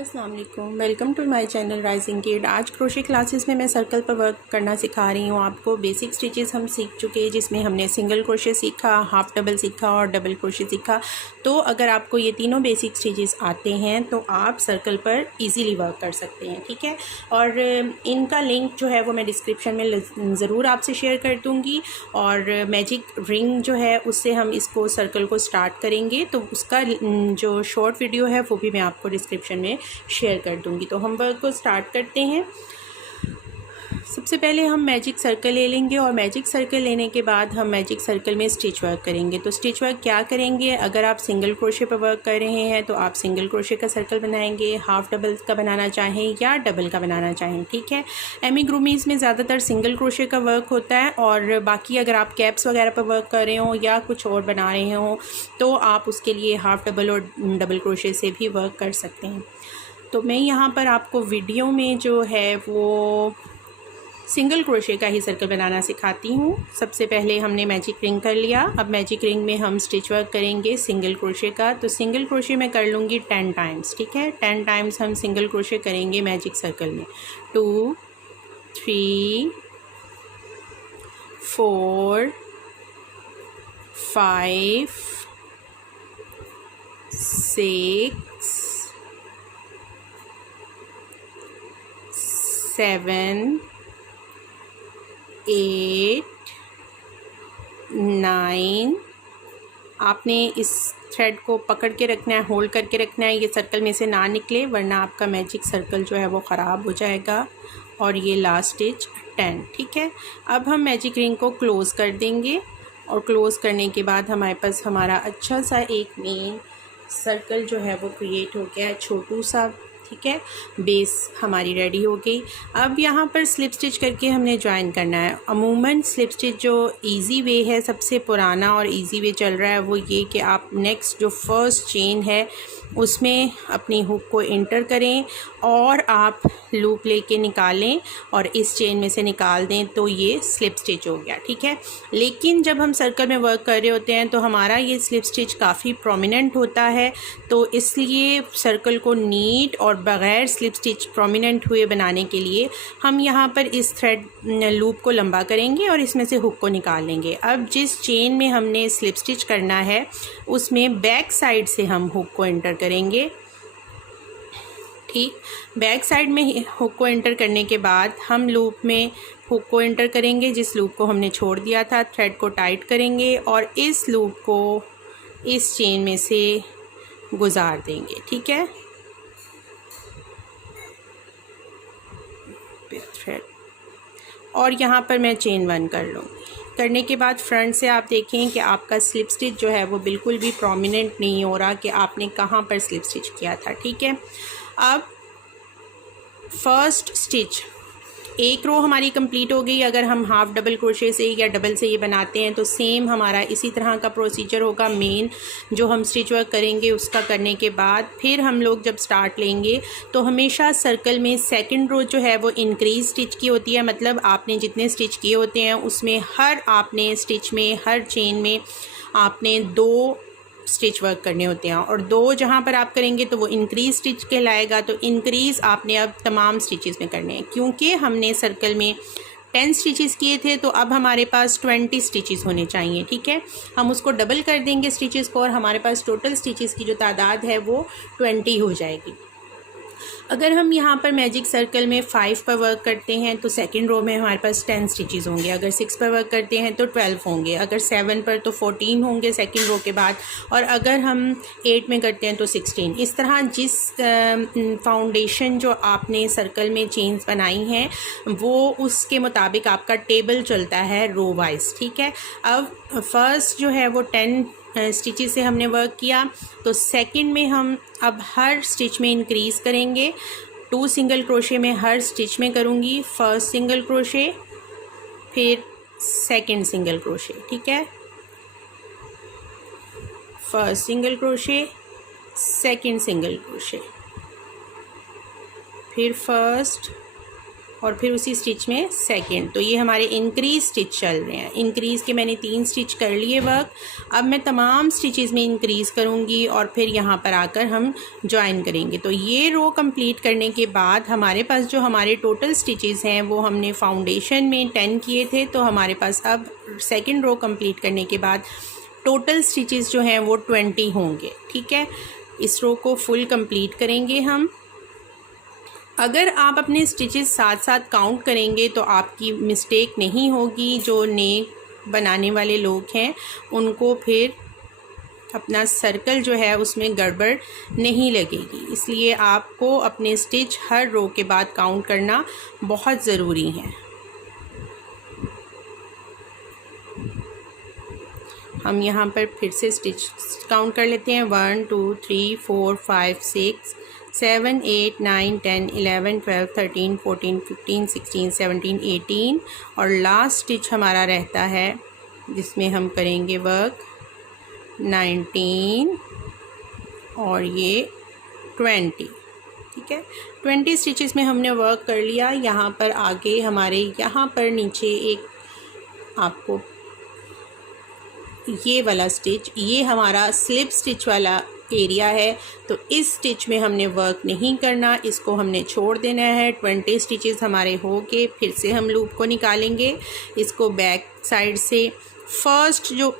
अस्सलाम वालेकुम, welcome to my channel rising kid. आज क्रोशे क्लासेस में मैं सर्कल पर वर्क करना सिखा रही हूँ आपको। बेसिक स्टिचेस हम सीख चुके हैं, जिसमें हमने सिंगल क्रोशे सीखा, हाफ डबल सीखा और डबल क्रोशे सीखा। तो अगर आपको ये तीनों बेसिक स्टिचेस आते हैं तो आप सर्कल पर इजीली वर्क कर सकते हैं, ठीक है। और इनका लिंक जो है वो मैं डिस्क्रिप्शन में ज़रूर आपसे शेयर कर दूँगी। और मैजिक रिंग जो है उससे हम इसको सर्कल को स्टार्ट करेंगे, तो उसका जो शॉर्ट वीडियो है वो भी मैं आपको डिस्क्रिप्शन में शेयर कर दूंगी। तो हम वर्क को स्टार्ट करते हैं। सबसे पहले हम मैजिक सर्कल ले लेंगे और मैजिक सर्कल लेने के बाद हम मैजिक सर्कल में स्टिच वर्क करेंगे। तो स्टिच वर्क क्या करेंगे, अगर आप सिंगल क्रोशे पर वर्क कर रहे हैं तो आप सिंगल क्रोशे का सर्कल बनाएंगे, हाफ डबल का बनाना चाहें या डबल का बनाना चाहें, ठीक है। एमी ग्रूमीज़ में ज़्यादातर सिंगल क्रोशे का वर्क होता है, और बाकी अगर आप कैप्स वगैरह पर वर्क कर रहे हो या कुछ और बना रहे हो तो आप उसके लिए हाफ डबल और डबल क्रोशे से भी वर्क कर सकते हैं। तो मैं यहाँ पर आपको वीडियो में जो है वो सिंगल क्रोशे का ही सर्कल बनाना सिखाती हूँ। सबसे पहले हमने मैजिक रिंग कर लिया। अब मैजिक रिंग में हम स्टिच वर्क करेंगे सिंगल क्रोशे का। तो सिंगल क्रोशे में कर लूँगी 10 टाइम्स, ठीक है। 10 टाइम्स हम सिंगल क्रोशे करेंगे मैजिक सर्कल में। 2 3 4 5 6 7 8 9। आपने इस थ्रेड को पकड़ के रखना है, होल्ड करके रखना है, ये सर्कल में से ना निकले, वरना आपका मैजिक सर्कल जो है वो ख़राब हो जाएगा। और ये लास्ट स्टिच 10, ठीक है। अब हम मैजिक रिंग को क्लोज़ कर देंगे, और क्लोज़ करने के बाद हमारे पास हमारा अच्छा सा एक मेन सर्कल जो है वो क्रिएट हो गया है, छोटू सा, ठीक है। बेस हमारी रेडी हो गई। अब यहाँ पर स्लिप स्टिच करके हमने ज्वाइन करना है। अमूमन स्लिप स्टिच जो इजी वे है, सबसे पुराना और इजी वे चल रहा है, वो ये कि आप नेक्स्ट जो फर्स्ट चेन है उसमें अपनी हुक को इंटर करें और आप लूप लेके निकालें और इस चेन में से निकाल दें, तो ये स्लिप स्टिच हो गया, ठीक है। लेकिन जब हम सर्कल में वर्क कर रहे होते हैं तो हमारा ये स्लिप स्टिच काफ़ी प्रोमिनेंट होता है, तो इसलिए सर्कल को नीट और बग़ैर स्लिप स्टिच प्रोमिनेंट हुए बनाने के लिए हम यहाँ पर इस थ्रेड लूप को लंबा करेंगे और इसमें से हुक को निकाल लेंगे। अब जिस चेन में हमने स्लिप स्टिच करना है उसमें बैक साइड से हम हुक को एंटर करेंगे, ठीक। बैक साइड में हुक को एंटर करने के बाद हम लूप में हुक को एंटर करेंगे, जिस लूप को हमने छोड़ दिया था। थ्रेड को टाइट करेंगे और इस लूप को इस चेन में से गुजार देंगे, ठीक है। थ्रेड, और यहाँ पर मैं चेन 1 कर लूँगी। करने के बाद फ्रंट से आप देखें कि आपका स्लिप स्टिच जो है वो बिल्कुल भी प्रोमिनेंट नहीं हो रहा कि आपने कहाँ पर स्लिप स्टिच किया था, ठीक है। अब फर्स्ट स्टिच, एक रो हमारी कंप्लीट हो गई। अगर हम हाफ डबल क्रोशे से या डबल से ये बनाते हैं तो सेम हमारा इसी तरह का प्रोसीजर होगा। मेन जो हम स्टिच वर्क करेंगे उसका करने के बाद फिर हम लोग जब स्टार्ट लेंगे तो हमेशा सर्कल में सेकंड रो जो है वो इंक्रीज स्टिच की होती है। मतलब आपने जितने स्टिच किए होते हैं उसमें आपने स्टिच में हर चेन में आपने 2 स्टिच वर्क करने होते हैं, और 2 जहाँ पर आप करेंगे तो वो इंक्रीज स्टिच कहलाएगा। तो इंक्रीज़ आपने अब तमाम स्टिचेस में करने हैं, क्योंकि हमने सर्कल में 10 स्टिचेस किए थे तो अब हमारे पास 20 स्टिचेस होने चाहिए, ठीक है। हम उसको डबल कर देंगे स्टिचेस को और हमारे पास टोटल स्टिचेस की जो तादाद है वो 20 हो जाएगी। अगर हम यहाँ पर मैजिक सर्कल में 5 पर वर्क करते हैं तो सेकंड रो में हमारे पास 10 स्टिचेस होंगे। अगर 6 पर वर्क करते हैं तो 12 होंगे। अगर 7 पर तो 14 होंगे सेकंड रो के बाद, और अगर हम 8 में करते हैं तो 16। इस तरह जिस फाउंडेशन जो आपने सर्कल में चेन्स बनाई हैं वो उसके मुताबिक आपका टेबल चलता है रो वाइज, ठीक है। अब फर्स्ट जो है वो 10 स्टिचेस से हमने वर्क किया, तो सेकंड में हम अब हर स्टिच में इंक्रीज़ करेंगे। 2 सिंगल क्रोशे में हर स्टिच में करूँगी। फर्स्ट सिंगल क्रोशे, फिर सेकंड सिंगल क्रोशे, ठीक है। First single crochet, second single crochet, फिर फर्स्ट, और फिर उसी स्टिच में सेकंड। तो ये हमारे इंक्रीज स्टिच चल रहे हैं। इंक्रीज़ के मैंने 3 स्टिच कर लिए वर्क। अब मैं तमाम स्टिचेस में इंक्रीज़ करूँगी और फिर यहाँ पर आकर हम ज्वाइन करेंगे। तो ये रो कंप्लीट करने के बाद हमारे पास जो हमारे टोटल स्टिचेस हैं वो हमने फाउंडेशन में 10 किए थे। तो हमारे पास अब सेकेंड रो कंप्लीट करने के बाद टोटल स्टिचेस जो हैं वो 20 होंगे। ठीक है, इस रो को फुल कंप्लीट करेंगे हम। अगर आप अपने स्टिचेस साथ साथ काउंट करेंगे तो आपकी मिस्टेक नहीं होगी। जो नेक बनाने वाले लोग हैं उनको फिर अपना सर्कल जो है उसमें गड़बड़ नहीं लगेगी। इसलिए आपको अपने स्टिच हर रो के बाद काउंट करना बहुत ज़रूरी है। हम यहाँ पर फिर से स्टिच काउंट कर लेते हैं। 1 2 3 4 5 6 7 8 9 10 11 12 13 14 15 16 17 18 और लास्ट स्टिच हमारा रहता है जिसमें हम करेंगे वर्क 19 और ये 20। ठीक है, 20 स्टिचेस में हमने वर्क कर लिया। यहाँ पर आगे हमारे यहाँ पर नीचे एक आपको ये वाला स्टिच, ये हमारा स्लिप स्टिच वाला एरिया है। तो इस स्टिच में हमने वर्क नहीं करना, इसको हमने छोड़ देना है। 20 स्टिचेस हमारे हो के फिर से हम लूप को निकालेंगे। इसको बैक साइड से फर्स्ट जो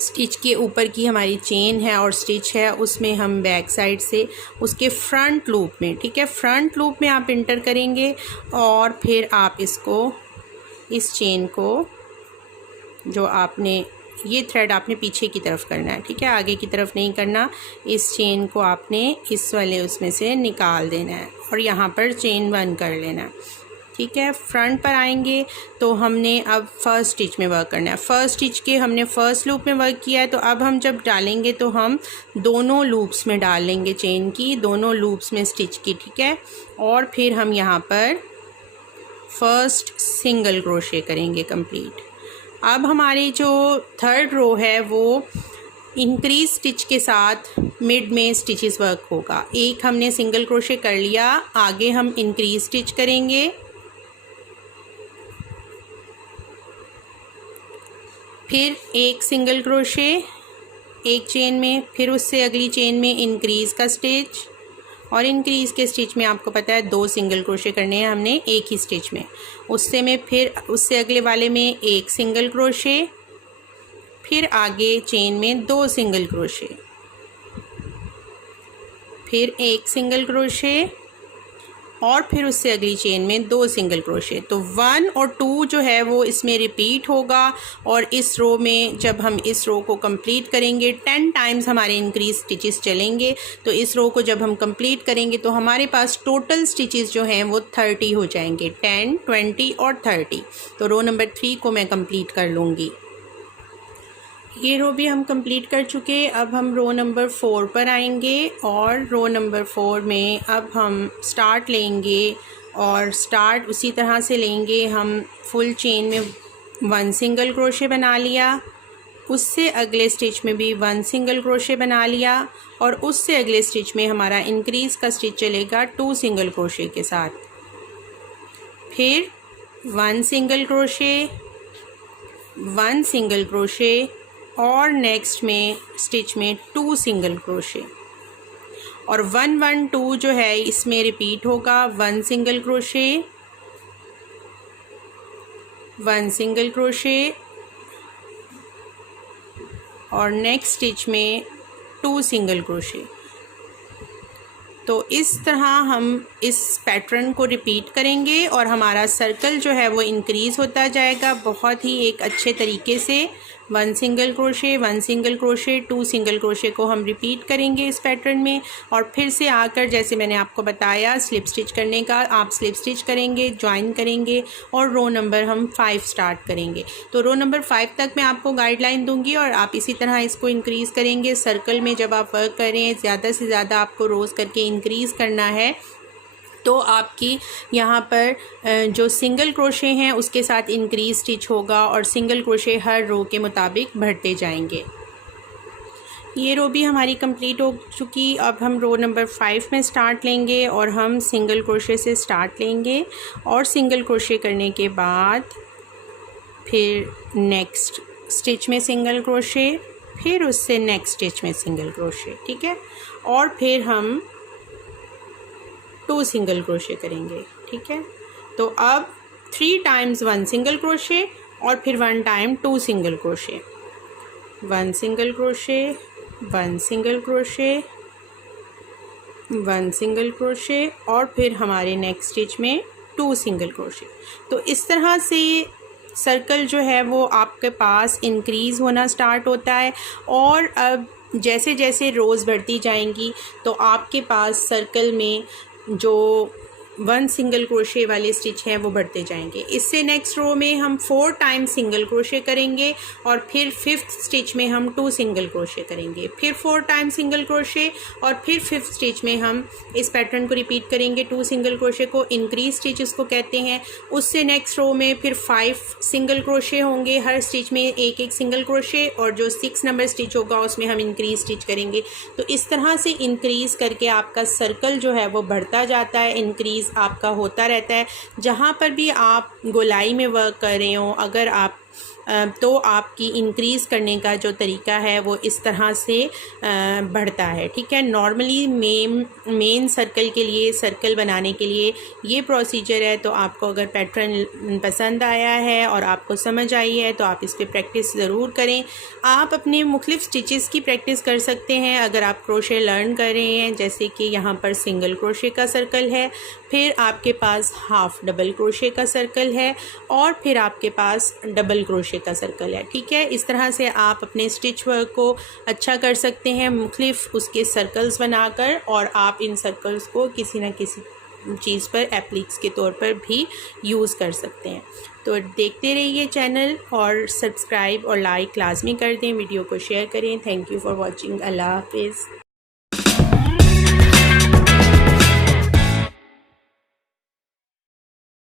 स्टिच के ऊपर की हमारी चेन है और स्टिच है उसमें हम बैक साइड से उसके फ्रंट लूप में, ठीक है, फ्रंट लूप में आप इंटर करेंगे और फिर आप इसको इस चेन को जो आपने ये थ्रेड आपने पीछे की तरफ करना है। ठीक है, आगे की तरफ नहीं करना। इस चेन को आपने इस वाले उसमें से निकाल देना है और यहाँ पर चेन 1 कर लेना है। ठीक है, फ्रंट पर आएंगे तो हमने अब फर्स्ट स्टिच में वर्क करना है। फर्स्ट स्टिच के हमने फर्स्ट लूप में वर्क किया है। तो अब हम जब डालेंगे तो हम दोनों लूप्स में डाल लेंगे चेन की, दोनों लूप्स में स्टिच की। ठीक है, और फिर हम यहाँ पर फर्स्ट सिंगल क्रोशे करेंगे कंप्लीट। अब हमारी जो थर्ड रो है वो इंक्रीज स्टिच के साथ मिड में स्टिचेस वर्क होगा। एक हमने सिंगल क्रोशे कर लिया, आगे हम इंक्रीज स्टिच करेंगे, फिर एक सिंगल क्रोशे एक चेन में, फिर उससे अगली चेन में इंक्रीज़ का स्टिच और इंक्रीज़ के स्टिच में आपको पता है 2 सिंगल क्रोशे करने हैं हमने एक ही स्टिच में। उससे में फिर उससे अगले वाले में एक सिंगल क्रोशे, फिर आगे चेन में 2 सिंगल क्रोशे, फिर एक सिंगल क्रोशे और फिर उससे अगली चेन में 2 सिंगल क्रोशे। तो 1 और 2 जो है वो इसमें रिपीट होगा और इस रो में जब हम इस रो को कंप्लीट करेंगे 10 टाइम्स हमारे इंक्रीज स्टिचेस चलेंगे। तो इस रो को जब हम कंप्लीट करेंगे तो हमारे पास टोटल स्टिचेस जो हैं वो 30 हो जाएंगे, 10 20 और 30। तो रो नंबर 3 को मैं कंप्लीट कर लूँगी। ये रो भी हम कंप्लीट कर चुके। अब हम रो नंबर 4 पर आएंगे और रो नंबर 4 में अब हम स्टार्ट लेंगे और स्टार्ट उसी तरह से लेंगे। हम फुल चेन में 1 सिंगल क्रोशे बना लिया, उससे अगले स्टिच में भी 1 सिंगल क्रोशे बना लिया और उससे अगले स्टिच में हमारा इंक्रीज़ का स्टिच चलेगा 2 सिंगल क्रोशे के साथ, फिर 1 सिंगल क्रोशे 1 सिंगल क्रोशे और नेक्स्ट में स्टिच में 2 सिंगल क्रोशे और 1 1 2 जो है इसमें रिपीट होगा। 1 सिंगल क्रोशे 1 सिंगल क्रोशे और नेक्स्ट स्टिच में 2 सिंगल क्रोशे। तो इस तरह हम इस पैटर्न को रिपीट करेंगे और हमारा सर्कल जो है वो इंक्रीज़ होता जाएगा बहुत ही एक अच्छे तरीके से। 1 single crochet 1 single crochet 2 single crochet को हम रिपीट करेंगे इस पैटर्न में और फिर से आकर जैसे मैंने आपको बताया स्लिप स्टिच करने का, आप स्लिप स्टिच करेंगे, ज्वाइन करेंगे और रो नंबर हम 5 स्टार्ट करेंगे। तो रो नंबर 5 तक मैं आपको गाइडलाइन दूंगी और आप इसी तरह इसको इंक्रीज़ करेंगे। सर्कल में जब आप वर्क कर रहे हैं ज़्यादा से ज़्यादा आपको रोज़ करके इंक्रीज़ करना है। तो आपकी यहाँ पर जो सिंगल क्रोशे हैं उसके साथ इंक्रीज स्टिच होगा और सिंगल क्रोशे हर रो के मुताबिक बढ़ते जाएंगे। ये रो भी हमारी कंप्लीट हो चुकी। अब हम रो नंबर 5 में स्टार्ट लेंगे और हम सिंगल क्रोशे से स्टार्ट लेंगे और सिंगल क्रोशे करने के बाद फिर नेक्स्ट स्टिच में सिंगल क्रोशे, फिर उससे नेक्स्ट स्टिच में सिंगल क्रोशे, ठीक है। और फिर हम 2 सिंगल क्रोशे करेंगे, ठीक है। तो अब 3 टाइम्स 1 सिंगल क्रोशे और फिर 1 time 2 single crochet, 1 single crochet, 1 single crochet, 1 single crochet और फिर हमारे नेक्स्ट स्टिच में 2 सिंगल क्रोशे। तो इस तरह से सर्कल जो है वो आपके पास इंक्रीज़ होना स्टार्ट होता है। और अब जैसे जैसे रोज़ बढ़ती जाएंगी तो आपके पास सर्कल में जो 1 सिंगल क्रोशे वाले स्टिच हैं वो बढ़ते जाएंगे। इससे नेक्स्ट रो में हम 4 टाइम सिंगल क्रोशे करेंगे और फिर 5th स्टिच में हम 2 सिंगल क्रोशे करेंगे, फिर 4 टाइम सिंगल क्रोशे और फिर 5th स्टिच में हम इस पैटर्न को रिपीट करेंगे। 2 सिंगल क्रोशे को इंक्रीज स्टिच इसको कहते हैं। उससे नेक्स्ट रो में फिर 5 सिंगल क्रोशे होंगे, हर स्टिच में एक एक सिंगल क्रोशे, और जो 6 नंबर स्टिच होगा उसमें हम इंक्रीज स्टिच करेंगे। तो इस तरह से इंक्रीज़ करके आपका सर्कल जो है वो बढ़ता जाता है, इंक्रीज़ आपका होता रहता है। जहाँ पर भी आप गोलाई में वर्क कर रहे हो, अगर आप तो आपकी इंक्रीज़ करने का जो तरीका है वो इस तरह से बढ़ता है, ठीक है। नॉर्मली मेन सर्कल के लिए, सर्कल बनाने के लिए ये प्रोसीजर है। तो आपको अगर पैटर्न पसंद आया है और आपको समझ आई है तो आप इस पर प्रैक्टिस ज़रूर करें। आप अपने मुख्तलिफ स्टिचेस की प्रैक्टिस कर सकते हैं अगर आप क्रोशे लर्न कर रहे हैं। जैसे कि यहाँ पर सिंगल क्रोशे का सर्कल है, फिर आपके पास हाफ डबल क्रोशे का सर्कल है और फिर आपके पास डबल क्रोशे का सर्कल है, ठीक है। इस तरह से आप अपने स्टिच वर्क को अच्छा कर सकते हैं मुख्तलिफ उसके सर्कल्स बनाकर, और आप इन सर्कल्स को किसी न किसी चीज़ पर एप्लिक्स के तौर पर भी यूज़ कर सकते हैं। तो देखते रहिए चैनल और सब्सक्राइब और लाइक लाजमी कर दें, वीडियो को शेयर करें। Thank you for watching. अल्लाह हाफिज़।